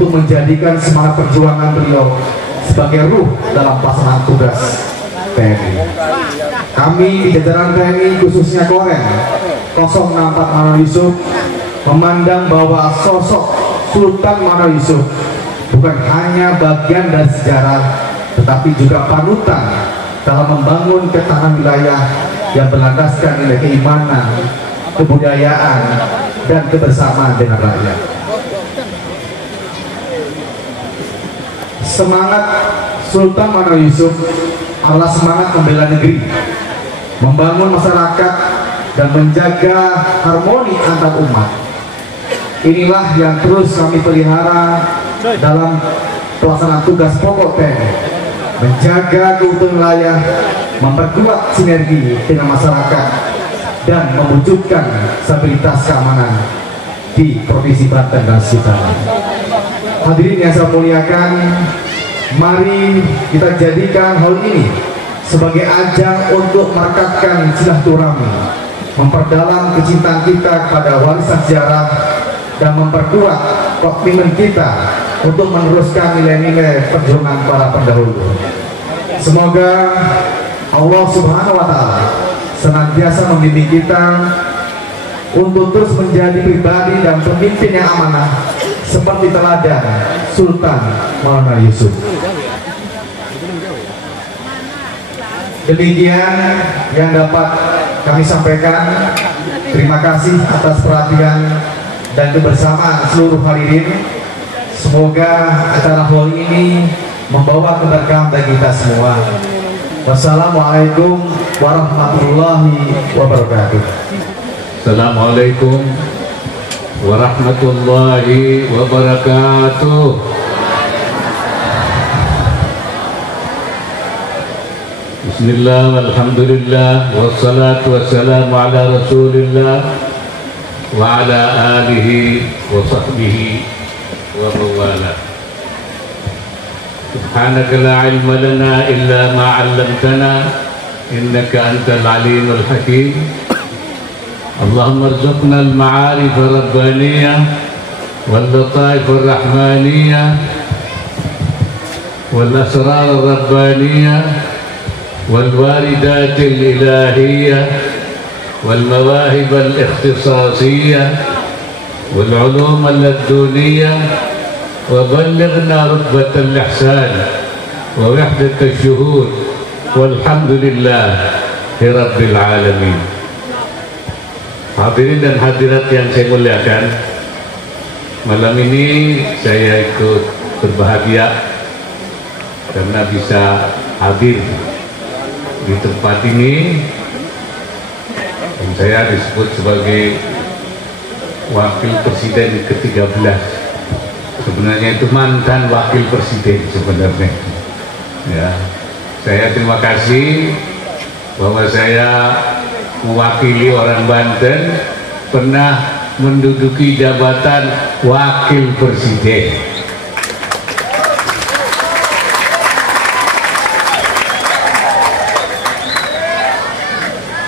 untuk menjadikan semangat perjuangan beliau sebagai ruh dalam pelaksanaan tugas TNI. Kami di jajaran TNI khususnya Korem 064 Mano Yusuf memandang bahwa sosok Sultan Mano Yusuf bukan hanya bagian dari sejarah, tetapi juga panutan dalam membangun ketahanan wilayah yang berlandaskan nilai keimanan, kebudayaan, dan kebersamaan dengan rakyat. Semangat Sultan Mano Yusuf adalah semangat membela negeri, membangun masyarakat, dan menjaga harmoni antar umat. Inilah yang terus kami pelihara dalam pelaksanaan tugas pokok TNI, menjaga keutuhan wilayah, memperkuat sinergi dengan masyarakat, dan mewujudkan stabilitas keamanan di Provinsi Banten dan sekitarnya. Hadirin yang saya muliakan, mari kita jadikan hal ini sebagai ajang untuk merekatkan silaturahmi, memperdalam kecintaan kita kepada warisan sejarah, dan memperkuat komitmen kita untuk meneruskan nilai-nilai perjuangan para pendahulu. Semoga Allah Subhanahu wa Ta'ala senantiasa membimbing kita untuk terus menjadi pribadi dan pemimpin yang amanah seperti teladan Sultan Mano Yusuf. Demikian yang dapat kami sampaikan. Terima kasih atas perhatian dan kebersamaan seluruh hadirin. Semoga acara hall ini membawa keberkahan bagi kita semua. Wassalamualaikum warahmatullahi wabarakatuh. Assalamualaikum warahmatullahi wabarakatuh. Bismillah, walhamdulillah, wassalatu wassalamu ala rasulillah wa ala alihi wa sahbihi wa mawala. Subhanaka la ilma lana illa ma 'allamtana innaka antal alimul hakim. Allahumma arzuqna al-ma'arif ar-rabbaniyah wal lataif ar-rahmaniyah wal asrar ar-rabbaniyah wal waridat al-ilahiyah wal mawahib al-ikhtisasiyah wal ulum al-laduniyah wa ballighna rutbat al-ihsan wa wahdat al-shuhud walhamdulillah rabbil alamin. Hadirin dan hadirat yang saya muliakan, malam ini saya ikut berbahagia karena bisa hadir di tempat ini, dan saya disebut sebagai wakil presiden ke-13. Sebenarnya itu mantan wakil presiden sebenarnya. Ya, saya terima kasih bahwa saya mewakili orang Banten pernah menduduki jabatan wakil presiden.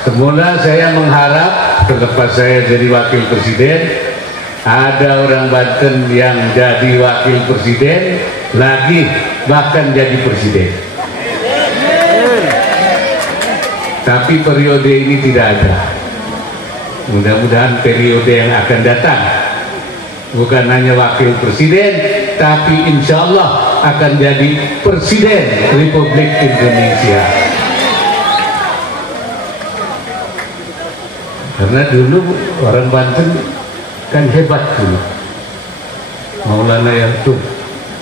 Semula saya mengharap selepas saya jadi wakil presiden ada orang Banten yang jadi wakil presiden lagi, bahkan jadi presiden. Tapi periode ini tidak ada. Mudah-mudahan periode yang akan datang bukan hanya wakil presiden, tapi insya Allah akan jadi presiden Republik Indonesia. Karena dulu orang Banten kan hebat dulu. Maulana Yantub,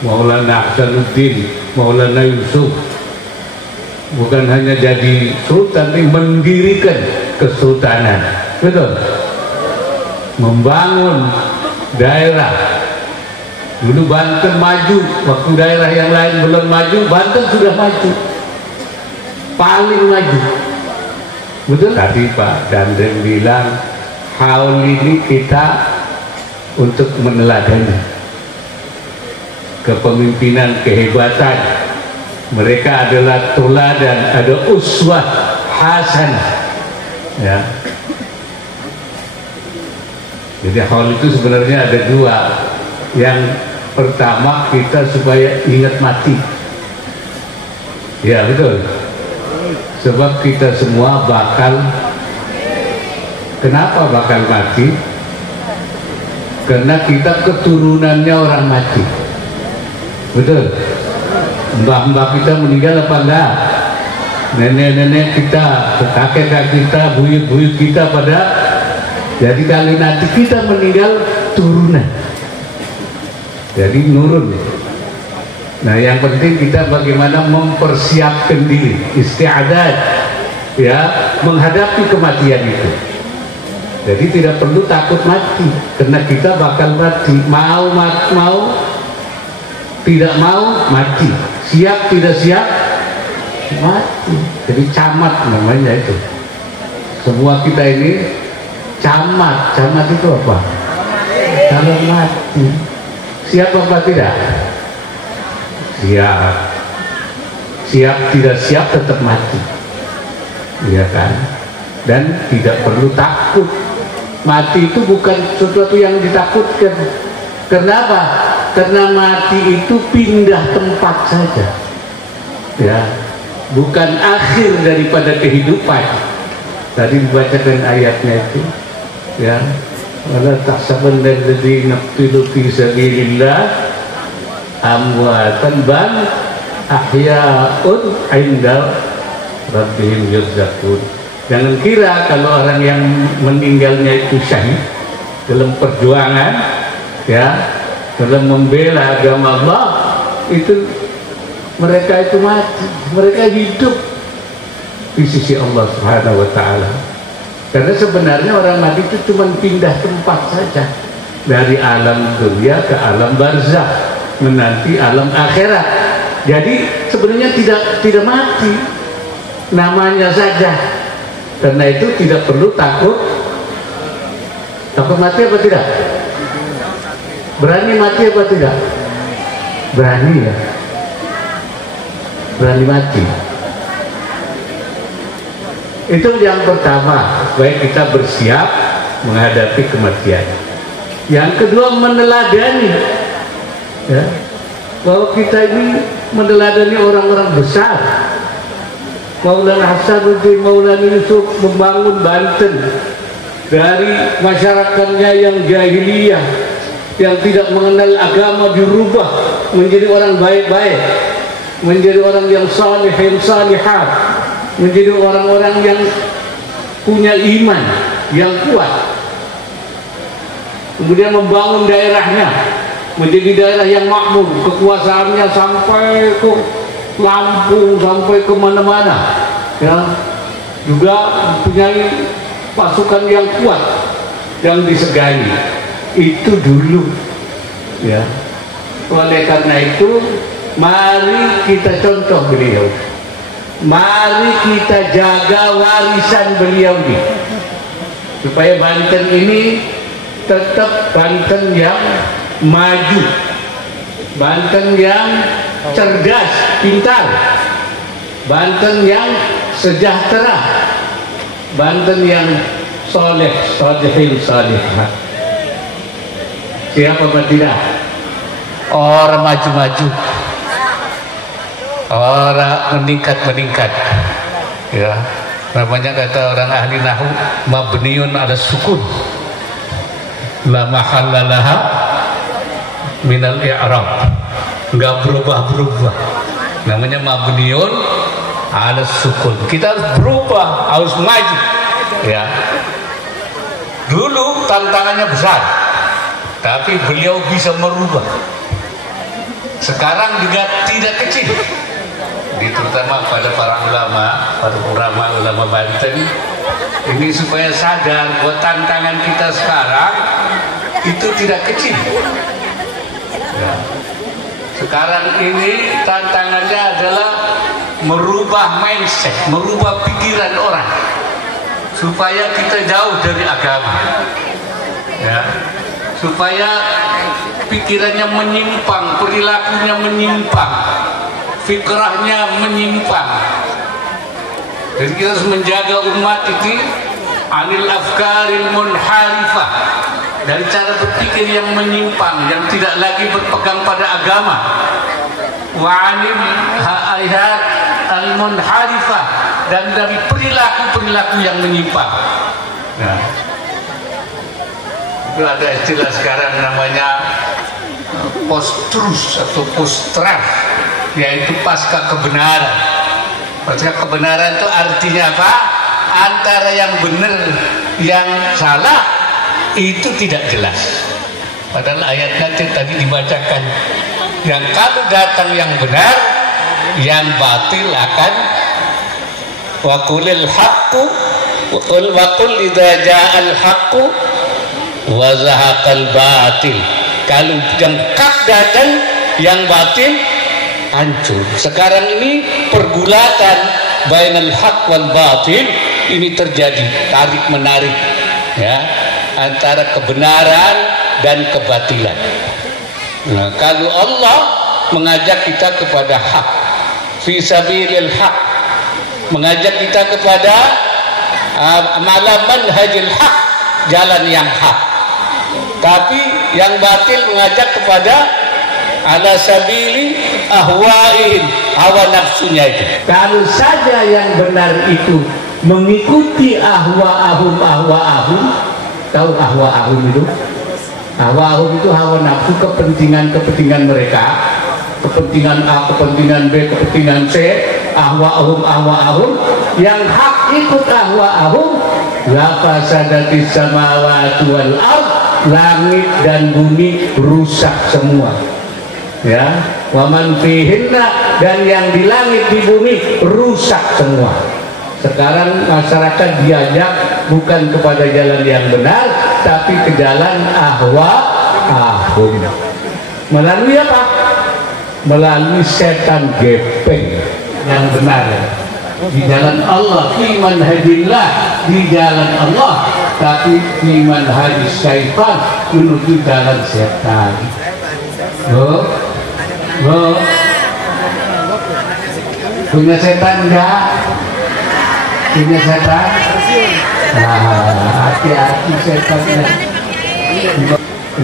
Maulana Ahsanuddin, Maulana Yusuf bukan hanya jadi sultan, tapi mendirikan kesultanan, betul? Membangun daerah. Dulu Banten maju, waktu daerah yang lain belum maju, Banten sudah maju, paling maju, betul? Tadi Pak Dandeng bilang haul ini kita untuk meneladani kepemimpinan, kehebatan. Mereka adalah teladan, ada uswah hasanah, ya. Jadi haul itu sebenarnya ada dua. Yang pertama kita supaya ingat mati. Ya betul. Sebab kita semua kenapa bakal mati? Karena kita keturunannya orang mati. Betul. Mbah-mbah kita meninggal apa enggak? Nenek-nenek kita, kakek-kakek kita, buyut-buyut kita pada. Jadi kalau nanti kita meninggal, turunan. Jadi nurun. Nah, yang penting kita bagaimana mempersiapkan diri, isti'adat, ya, menghadapi kematian itu. Jadi tidak perlu takut mati, karena kita bakal mati. Mau tidak mau mati. Siap tidak siap mati. Jadi camat namanya itu. Semua kita ini camat. Camat itu apa? Kalau mati. Siap apa tidak? Siap. Siap tidak siap tetap mati. Iya kan? Dan tidak perlu takut. Mati itu bukan sesuatu yang ditakutkan. Kenapa? Karena mati itu pindah tempat saja. Ya, bukan akhir daripada kehidupan. Tadi dibacakan ayatnya itu. Ya, wala tahsabanna alladziina qutilu fi sabilillah amwatan bal ahya'un 'inda rabbihim yurzaqun. Jangan kira kalau orang yang meninggalnya itu syahid dalam perjuangan, ya, dalam membela agama Allah, itu mereka itu mati. Mereka hidup di sisi Allah Subhanahu wa Ta'ala. Karena sebenarnya orang mati itu cuma pindah tempat saja, dari alam dunia ke alam barzakh, menanti alam akhirat. Jadi sebenarnya tidak mati, namanya saja. Karena itu tidak perlu takut. Takut mati apa tidak? Berani mati apa tidak? Berani, ya. Berani mati. Itu yang pertama, supaya kita bersiap menghadapi kematian. Yang kedua, meneladani, ya, bahwa kita ini meneladani orang-orang besar. Maulana Hasanuddin, Maulana Yusuf membangun Banten dari masyarakatnya yang jahiliyah, yang tidak mengenal agama, dirubah menjadi orang baik-baik, menjadi orang yang salihin salihat, menjadi orang-orang yang punya iman yang kuat. Kemudian membangun daerahnya menjadi daerah yang makmur, kekuasaannya sampai ke Lampung, sampai kemana-mana, ya. Juga mempunyai pasukan yang kuat, yang disegani. Itu dulu, ya. Oleh karena itu, mari kita contoh beliau, mari kita jaga warisan beliau ini, supaya Banten ini tetap Banten yang maju, Banten yang cerdas, pintar, Banten yang sejahtera, Banten yang soleh, salihin, salihah. Siapa apa tidak? Orang maju-maju, orang meningkat-meningkat, ya. Namanya kata orang ahli nahwu, mabniun ala sukun, la mahalla laha minal i'rab. Nggak berubah-berubah, namanya mabniun ala sukun. Kita harus berubah, harus maju, ya. Dulu tantangannya besar, tapi beliau bisa merubah. Sekarang juga tidak kecil, terutama pada para ulama Banten ini, supaya sadar bahwa tantangan kita sekarang itu tidak kecil, ya. Sekarang ini tantangannya adalah merubah mindset, merubah pikiran orang, supaya kita jauh dari agama, ya. Supaya pikirannya menyimpang, perilakunya menyimpang, fikrahnya menyimpang. Jadi kita harus menjaga umat ini anil afkaril munharifah, dari cara berpikir yang menyimpang, yang tidak lagi berpegang pada agama, wa anil hayat al-munharifah, dan dari perilaku-perilaku yang menyimpang. Nah, itu ada istilah sekarang namanya post-truth atau post-truth, yaitu pasca kebenaran. Pasca kebenaran itu artinya apa? Antara yang benar, yang salah itu tidak jelas. Padahal ayatnya tadi dibacakan, yang kalau datang yang benar, yang batil akan wa qulil haqqu wa qul idza ja'al haqqu wa zahaqal batil. Kalau yang hak datang, yang batil hancur. Sekarang ini pergulatan bainal haq wal batil ini terjadi, tarik menarik ya, antara kebenaran dan kebatilan. Nah, kalau Allah mengajak kita kepada hak, fi sabilil haq, mengajak kita kepada malam manhajil haq, jalan yang hak. Tapi yang batil mengajak kepada ala sabili ahwa'ihim, hawa nafsunya itu. Kalau saja yang benar itu mengikuti ahwa'ahum, tahu ahwa'ahum itu? Ahwa'ahum itu hawa nafsu, kepentingan mereka, kepentingan A, kepentingan B, kepentingan C, ahwa'ahum. Yang hak ikut ahwa'ahum, la fasadatis samawati wal ard, langit dan bumi rusak semua. Ya, waman fihinna, dan yang di langit di bumi rusak semua. Sekarang masyarakat diajak bukan kepada jalan yang benar, tapi ke jalan ahwa'ahum. Melalui apa? Melalui setan gepeng yang benar di jalan Allah, fi manhajillah, di jalan Allah, tapi fi manhajis syaitan, menuju jalan setan. Punya setan enggak? Punya setan? Hati-hati setannya.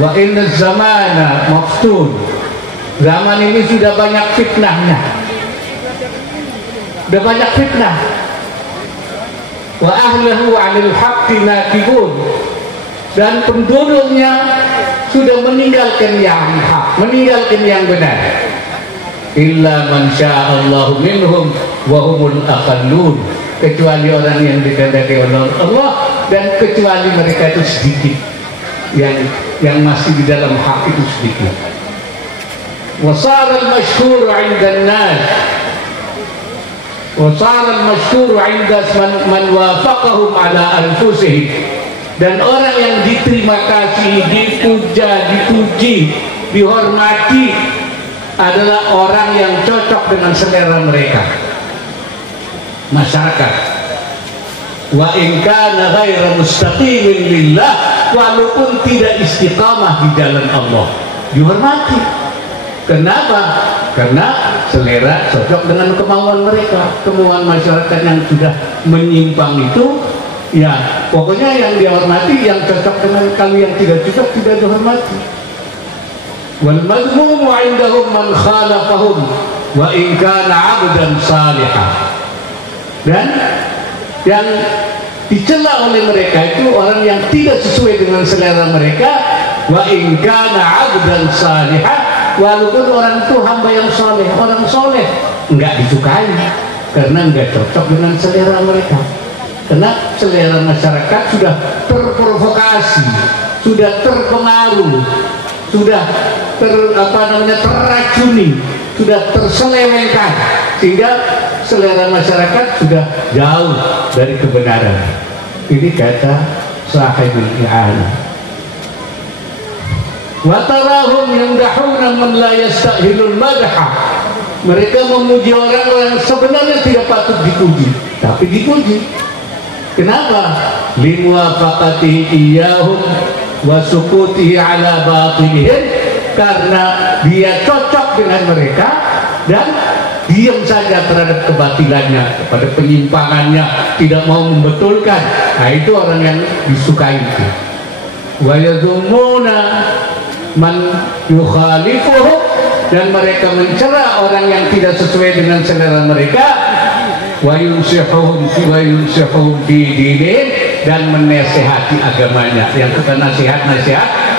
Wa inna zamana maftun, zaman ini sudah banyak fitnahnya, sudah banyak fitnah. Wa ahlahu 'anil haqqi nakibun, dan penduduknya sudah meninggalkan yang hak, meninggalkan yang benar. Illa man sya'allahu minhum wa humul aqallun, kecuali orang yang dikehendaki oleh Allah, dan kecuali mereka itu sedikit, yang masih di dalam hak itu sedikit. Wa sara al-mashhur 'inda an-nas, wa sara al-mashhur 'inda man wafaqahum 'ala anfusihim, dan orang yang diterima kasih, dipuja, dipuji, dihormati adalah orang yang cocok dengan selera mereka, masyarakat. Wa in kana ghairu mustaqimin lillah, walaupun tidak istiqamah di jalan Allah, dihormati. Kenapa? Karena selera cocok dengan kemauan mereka, kemauan masyarakat yang sudah menyimpang itu. Ya, pokoknya yang dihormati, yang cocok dengan, kalau yang tidak cocok tidak dihormati. Wal mazmumu 'indahum man khalafahum wa in kana 'abdan salihah. Dan yang dicela oleh mereka itu orang yang tidak sesuai dengan selera mereka, wa in kana 'abdan salihah, walaupun orang itu hamba yang saleh, orang saleh, enggak disukai karena enggak cocok dengan selera mereka. Karena selera masyarakat sudah terprovokasi, sudah terpengaruh, sudah terracuni, sudah terselewengkan, sehingga selera masyarakat sudah jauh dari kebenaran. Ini kata sahibul i'anah. Wa tarahum yamdahuna man la yastahilul madha, mereka memuji orang yang sebenarnya tidak patut dipuji, tapi dipuji. Kenapa? Limuwafaqatihi iyyahum wa sukutihi ala batilihim, karena dia cocok dengan mereka dan diam saja terhadap kebatilannya, pada penyimpangannya, tidak mau membetulkan. Nah, itu orang yang disukai itu. wa yadhumuna man yukhalifuhu, dan mereka mencela orang yang tidak sesuai dengan selera mereka, wa yunsihum fi dinihim, dan menasehati agamanya. Yang kita nasihat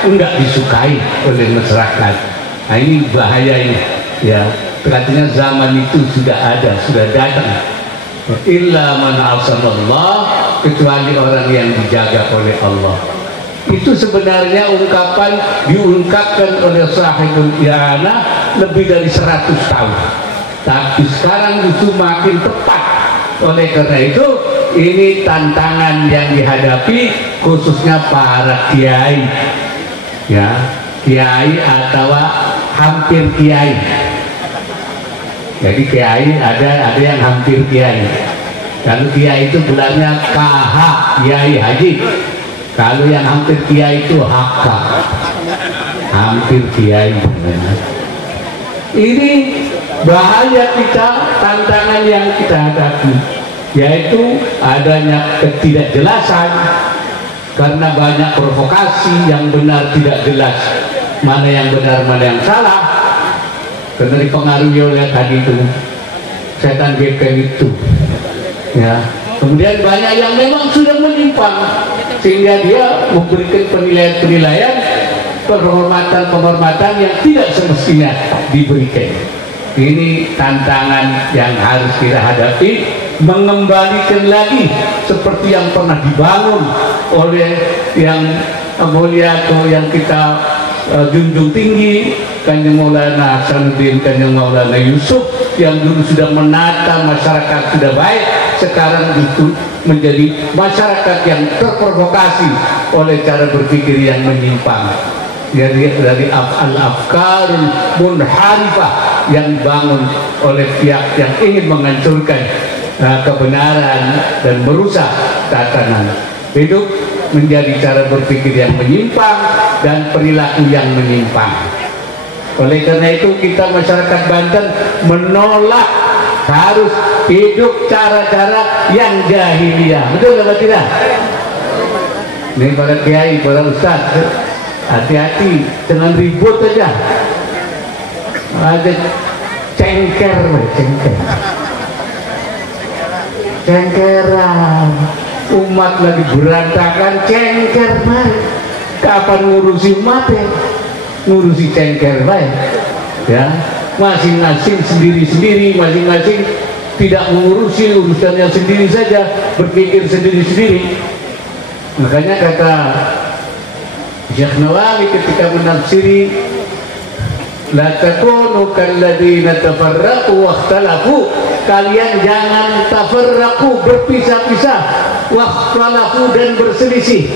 enggak disukai oleh masyarakat. Nah, ini bahaya ini ya. Artinya zaman itu sudah ada, sudah datang. Illa man asanallah, kecuali orang yang dijaga oleh Allah. Itu sebenarnya diungkapkan oleh sahibul i'anah lebih dari 100 tahun. Tapi sekarang itu makin tepat. Oleh karena itu, ini tantangan yang dihadapi khususnya para kiai, ya, kiai atau hampir kiai. Jadi kiai ada yang hampir kiai. Kalau kiai itu gelarnya KH, Kiai Haji. Kalau yang hampir kiai itu HK, hampir kiai. Ini bahaya kita, tantangan yang kita hadapi, yaitu adanya ketidakjelasan karena banyak provokasi, yang benar tidak jelas, mana yang benar mana yang salah, karena dipengaruhi oleh tadi itu setan gepeng itu, ya. Kemudian banyak yang memang sudah menyimpang, sehingga dia memberikan penilaian-penilaian, penghormatan yang tidak semestinya diberikan. Ini tantangan yang harus kita hadapi, mengembalikan lagi seperti yang pernah dibangun oleh yang mulia atau yang kita junjung tinggi, Kanjeng Maulana Hasanuddin, Kanjeng Maulana Yusuf, yang dulu sudah menata masyarakat sudah baik, sekarang itu menjadi masyarakat yang terprovokasi oleh cara berpikir yang menyimpang, dari al-afkarul munharifah yang dibangun oleh pihak yang ingin menghancurkan kebenaran dan merusak tatanan hidup, menjadi cara berpikir yang menyimpang dan perilaku yang menyimpang. Oleh karena itu kita masyarakat Banten menolak harus hidup cara-cara yang jahiliyah. Betul atau tidak? Ini para kiai, para ustaz, hati-hati, jangan ribut aja. Ada cengkeran, umat lagi berantakan, cengker baik. Kapan ngurusi umat ya? Ngurusi cengker baik, ya. Masing-masing sendiri-sendiri, masing-masing tidak mengurusi urusannya sendiri saja, berpikir sendiri-sendiri. Makanya kata Syekh Nawawi ketika menafsiri, la takunu kalladzina tafarraqu wakhtalafu, kalian jangan tafarraqu, berpisah-pisah, wakhtalafu, dan berselisih.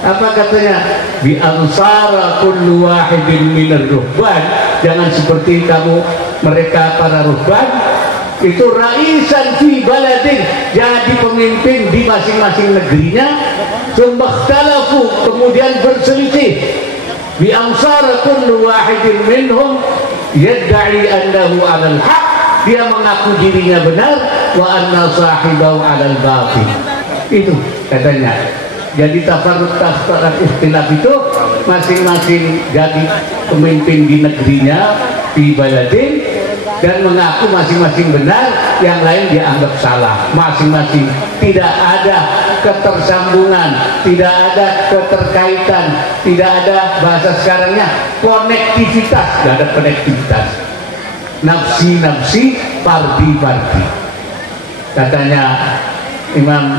Apa katanya? Bi ansara kullu wahidin minar ruhban, jangan seperti kamu mereka para ruhban itu raisan fi baladin, jadi pemimpin di masing-masing negerinya, sumbakhtalafu, kemudian berselisih. Bi ansara kullu wahidin minhum yadda'i annahu 'alal haq, dia mengaku dirinya benar, wa anna sahibahu 'alal batil. Itu katanya. Jadi tafarruq ikhtilaf itu masing-masing jadi pemimpin di negerinya, di baladin, dan mengaku masing-masing benar, yang lain dianggap salah. Masing-masing tidak ada ketersambungan, tidak ada keterkaitan, tidak ada, bahasa sekarangnya konektivitas, tidak ada konektivitas. Nafsi-nafsi, fardi-fardi. Katanya Imam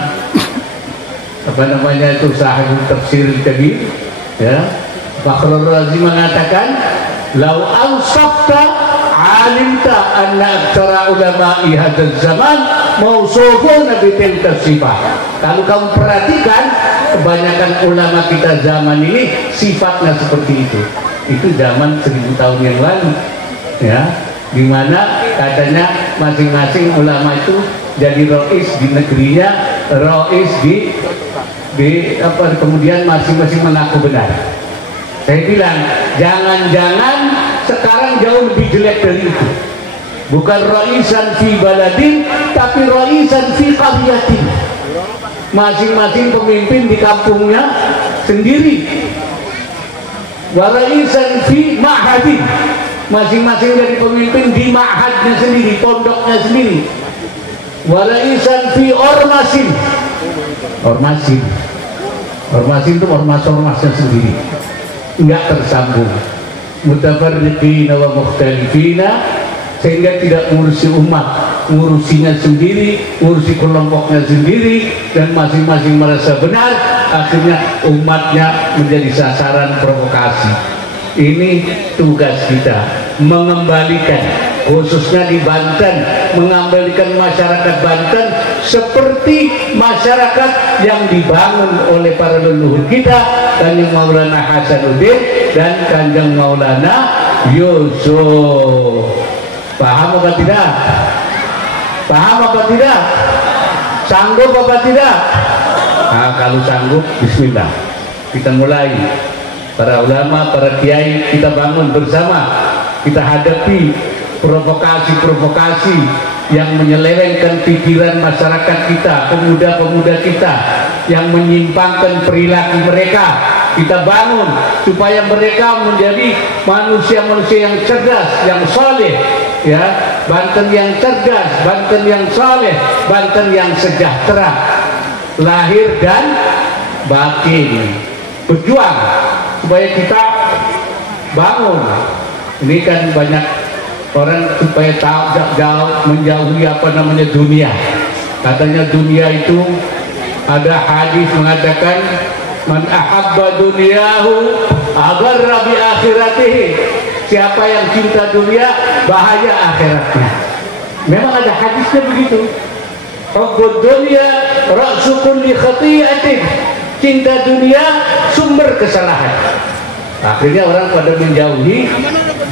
itu sahibul tafsir kabir, ya, Fakhrul Razi mengatakan, lau ansafta alimta anna aktsara ulama'i hadzal zaman mausufuna bitilka sifat. Kalau kamu perhatikan, kebanyakan ulama kita zaman ini sifatnya seperti itu. Itu zaman 1000 tahun yang lalu, ya, dimana katanya masing-masing ulama itu jadi rois di negerinya, rois di kemudian masing-masing mengaku benar. Saya bilang jangan-jangan sekarang jauh lebih jelek dari itu. Bukan raisan fi baladin, tapi raisan fi qaryatin. Masing-masing pemimpin di kampungnya sendiri, waraisan fi ma'hadin, masing-masing dari pemimpin di ma'hadnya sendiri, pondoknya sendiri, waraisan fi ormasin, ormasin itu ormasnya sendiri, enggak tersambung, mutafarriqina wa mukhtalifina, sehingga tidak ngurusi umat, ngurusinya sendiri, ngurusi kelompoknya sendiri, dan masing-masing merasa benar, akhirnya umatnya menjadi sasaran provokasi. Ini tugas kita, mengembalikan, khususnya di Banten, mengembalikan masyarakat Banten seperti masyarakat yang dibangun oleh para leluhur kita, Kanjeng Maulana Hasanuddin dan Kanjeng Maulana Yusuf. Paham apa tidak? Paham apa tidak? Sanggup apa tidak? Nah, kalau sanggup, bismillah, kita mulai. Para ulama, para kiai, kita bangun bersama, kita hadapi provokasi-provokasi yang menyelewengkan pikiran masyarakat kita, pemuda-pemuda kita, yang menyimpangkan perilaku mereka. Kita bangun supaya mereka menjadi manusia-manusia yang cerdas, yang soleh, ya, Banten yang cerdas, Banten yang soleh, Banten yang sejahtera, lahir dan batin. Berjuang supaya kita bangun. Ini kan banyak orang supaya tahu menjauhi dunia. Katanya dunia itu, ada hadis mengatakan, man ahabba dunyahu agarra bi akhiratihi. Siapa yang cinta dunia, bahaya akhiratnya. Memang ada hadisnya begitu. Hubbud dunya ra'su kulli khati'atin. Cinta dunia sumber kesalahan. Akhirnya orang pada menjauhi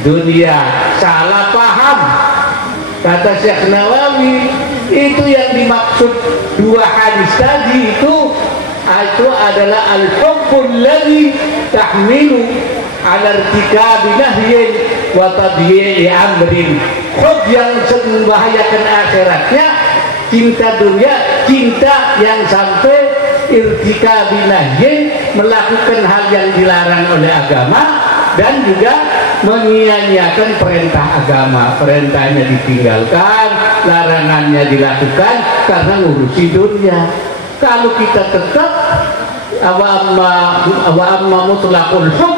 dunia, salah paham. Kata Syekh Nawawi, itu yang dimaksud dua hadis tadi itu adalah al-hubbul ladzi tahmilu ala irtikabi nahyin wa tadyi'i amrin. Hub yang membahayakan akhiratnya, cinta dunia, cinta yang sampai irtikabi nahyin, melakukan hal yang dilarang oleh agama, dan juga menyia-nyiakan perintah agama. Perintahnya ditinggalkan, larangannya dilakukan karena ngurusi dunia. Kalau kita tetap wa amma mutlaqul hub,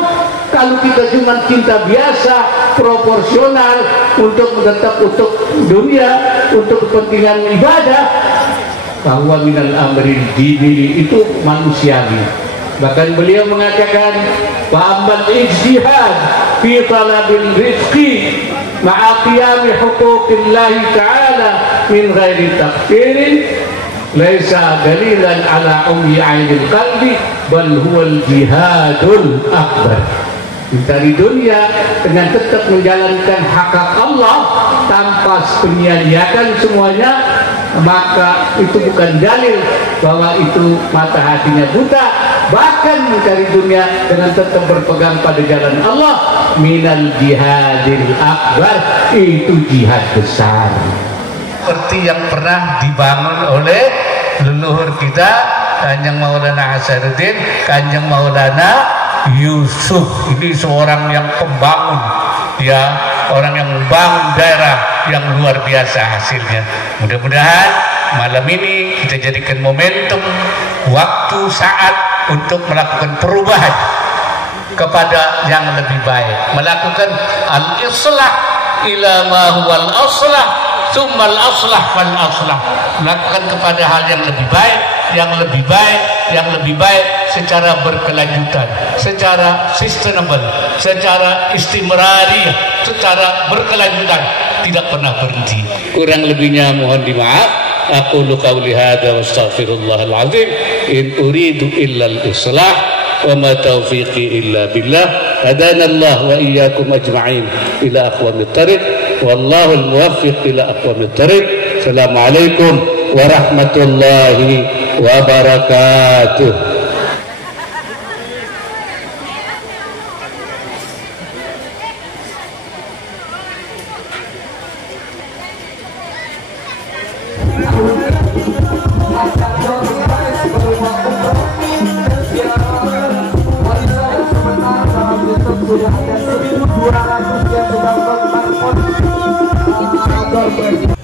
kalau kita cuma cinta biasa, proporsional, untuk tetap untuk dunia, untuk kepentingan ibadah, bahwa minal amril dini, itu manusiawi. Bahkan beliau mengatakan, wa ammal ijtihad fi talabil rizqi ma'a qiyami huquqillahi ta'ala min ghairi taqsirin laisa dalilan ala ummi ainil qalbi bal huwal jihadul akbar. Mencari dunia dengan tetap menjalankan hak Allah tanpa menyia-nyiakan semuanya, maka itu bukan dalil bahwa itu mata hatinya buta. Bahkan mencari dunia dengan tetap berpegang pada jalan Allah, minal jihadil akbar, itu jihad besar. Seperti yang pernah dibangun oleh leluhur kita, Kanjeng Maulana Hasanuddin, Kanjeng Maulana Yusuf. Ini seorang yang pembangun, ya, orang yang membangun daerah yang luar biasa hasilnya. Mudah-mudahan malam ini kita jadikan momentum, waktu, saat untuk melakukan perubahan kepada yang lebih baik, melakukan al-islah ila ma huwal aslah tsumma al-aslah fal aslah, melakukan kepada hal yang lebih baik, yang lebih baik, yang lebih baik secara berkelanjutan, secara sustainable, secara istimrari, secara berkelanjutan, tidak pernah berhenti. Kurang lebihnya mohon dimaaf. Aqulu qawli hadza wa astaghfirullahal azim. In uridu illa al-islah wa ma taufiqi illa billah. Hadana Allah wa iyyakum ajma'in ila aqwamit thariq. Wallahu al-muwaffiq ila aqwamit thariq. Assalamualaikum warahmatullahi wabarakatuh. Thank you. luar biasa.